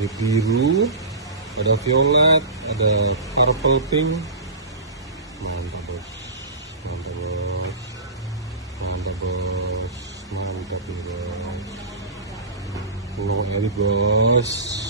Ini biru, ada violet, ada purple pink. Mantap bos, mantap bos, mantap bos, mantap nih bos. Oh, ini bos.